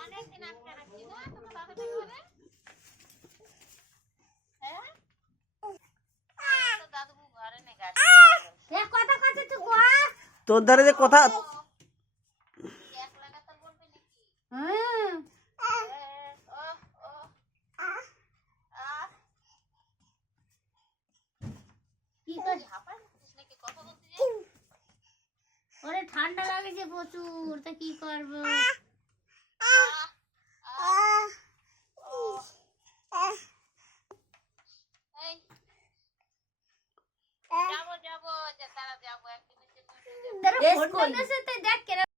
অনেকদিন আটকে রাখছি না তোমার দাদুটা ঘরে। হ্যাঁ তো দাদু ঘরে নেই গাড়ি কথা কথা তো তোর ধারে যে কথা এক লাগাতে বলবে নাকি? হ্যাঁ কি করে হাঁপাই নাকি কথা বলতে যাই? ওরে ঠান্ডা লাগেছে প্রচুর, তা কি করবো? যাবো যাবো, তারা যাবো একদিনের জন্য।